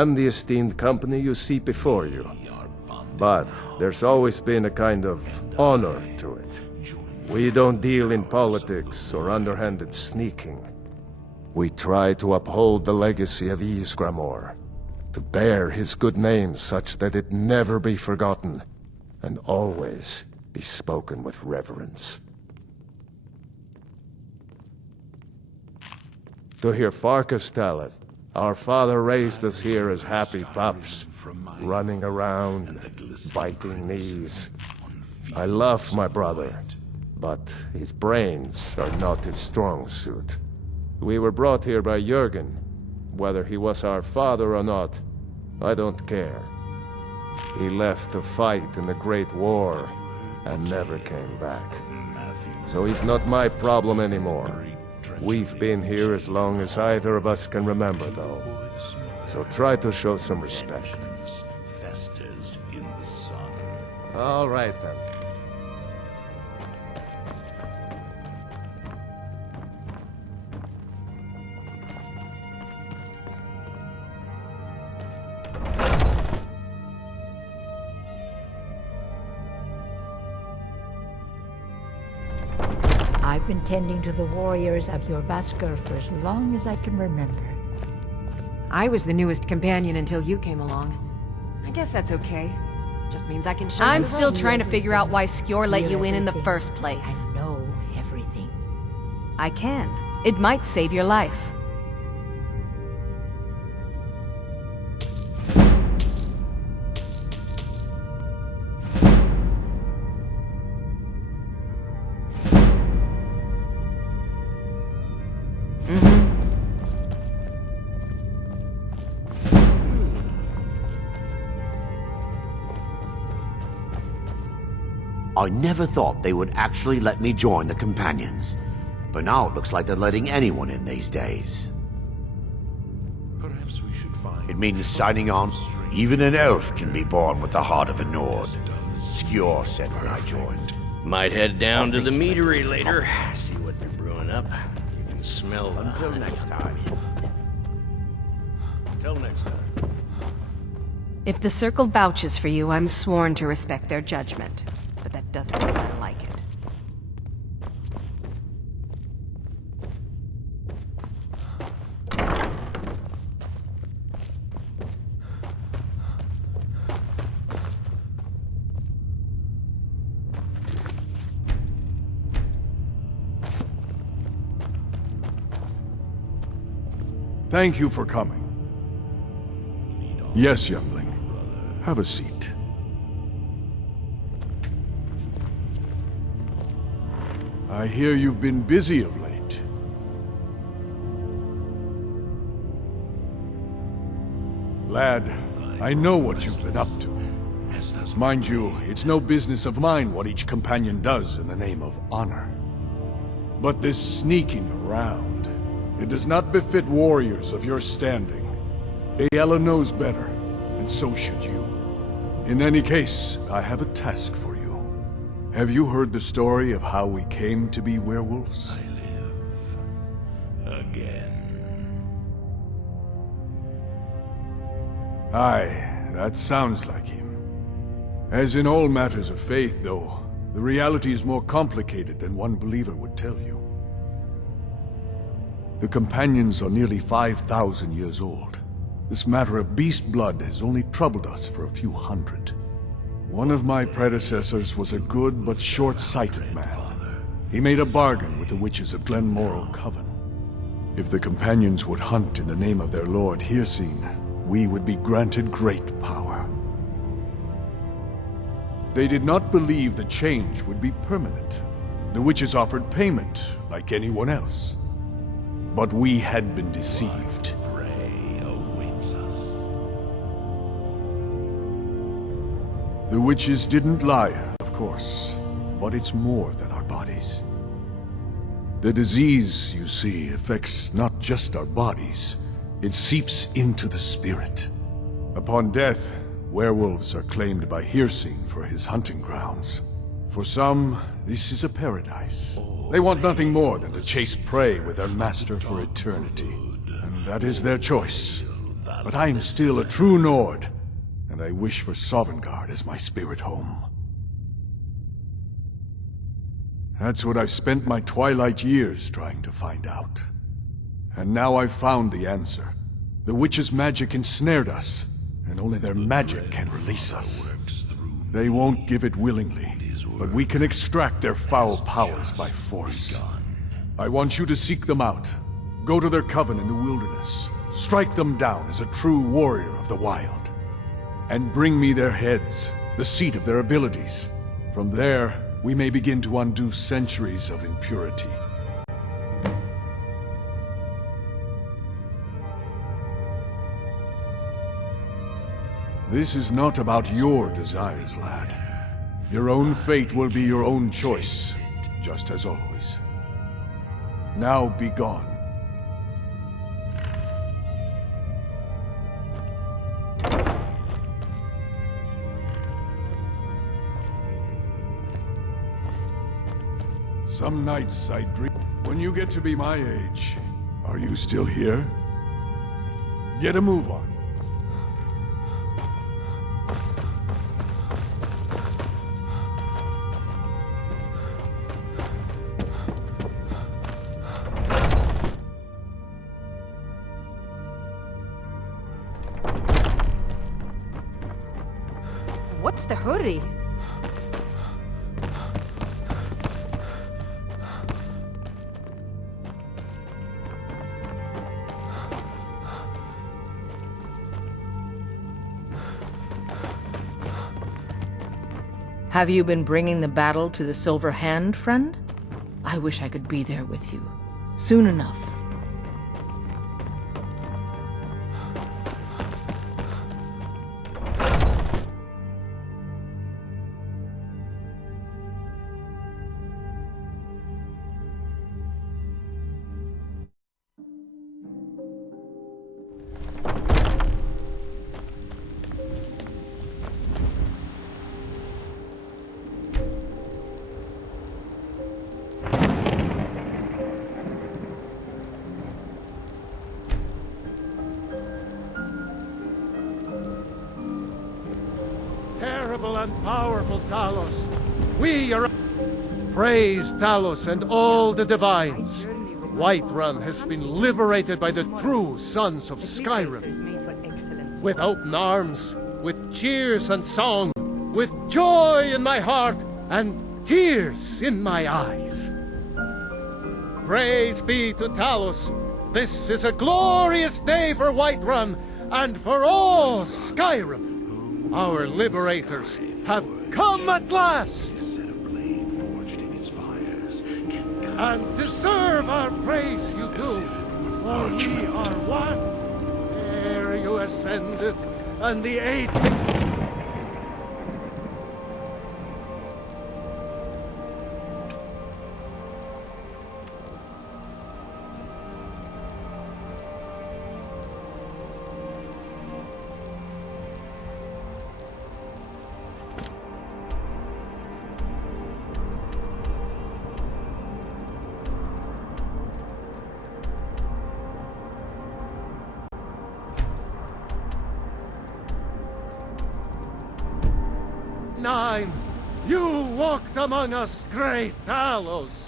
and the esteemed company you see before you. But there's always been a kind of honor to it. We don't deal in politics or underhanded sneaking. We try to uphold the legacy of Ysgramor, to bear his good name such that it never be forgotten, and always be spoken with reverence. To hear Farkas tell it, our father raised us here as happy pups, running around, biting knees. I love my brother, but his brains are not his strong suit. We were brought here by Jürgen. Whether he was our father or not, I don't care. He left to fight in the Great War and never came back. So he's not my problem anymore. We've been here as long as either of us can remember, though. So try to show some respect. All right, then. I've been tending to the warriors of your Vaskr for as long as I can remember. I was the newest companion until you came along. I guess that's okay. Just means I can show you I'm the still ropes. trying to figure out why Skjor let you in the Everything. first place. I know everything. I can. It might save your life. I never thought they would actually let me join the Companions. But now it looks like they're letting anyone in these days. Perhaps we should find... It means signing on. Even an elf can be born with the heart of a Nord. Skjor said when I joined. Might head down to the meadery later, see what they're brewing up. You can smell the... Until next time. Till next time. If the Circle vouches for you, I'm sworn to respect their judgment. But that doesn't mean I like it. Thank you for coming. Yes, youngling. Have a seat. I hear you've been busy of late. Lad, I know what you've been up to. Mind you, it's no business of mine what each companion does in the name of honor. But this sneaking around, it does not befit warriors of your standing. Ayala knows better, and so should you. In any case, I have a task for you. Have you heard the story of how we came to be werewolves? I live again. Aye, that sounds like him. As in all matters of faith, though, the reality is more complicated than one believer would tell you. The Companions are nearly 5,000 years old. This matter of beast blood has only troubled us for a few hundred. One of my predecessors was a good but short-sighted man. He made a bargain with the witches of Glenmorrow Coven. If the Companions would hunt in the name of their lord Hirsine, we would be granted great power. They did not believe the change would be permanent. The witches offered payment, like anyone else. But we had been deceived. Prey awaits us. The witches didn't lie, of course, but it's more than our bodies. The disease, you see, affects not just our bodies, it seeps into the spirit. Upon death, werewolves are claimed by Hirsine for his hunting grounds. For some, this is a paradise. They want nothing more than to chase prey with their master for eternity. And that is their choice. but I am still a true Nord, and I wish for Sovngarde as my spirit home. That's what I've spent my twilight years trying to find out. And now I've found the answer. The witch's magic ensnared us, and only their magic can release us. They won't give it willingly, but we can extract their foul powers by force. I want you to seek them out. Go to their coven in the wilderness. Strike them down as a true warrior of the wild. And bring me their heads, the seat of their abilities. From there, we may begin to undo centuries of impurity. This is not about your desires, lad. Your own fate will be your own choice, just as always. Now be gone. Some nights I dream. When you get to be my age, are you still here? Get a move on. What's the hurry? Have you been bringing the battle to the Silver Hand, friend? I wish I could be there with you. Soon enough. Terrible and powerful Talos, we are... Praise Talos and all the divines. Whiterun has been liberated by the true sons of Skyrim. With open arms, with cheers and song, with joy in my heart and tears in my eyes. Praise be to Talos. This is a glorious day for Whiterun and for all Skyrim. Our liberators have come at last! And deserve our praise you do, for we are one. Ere you ascended, and the eight... Nine, you walked among us, great Talos.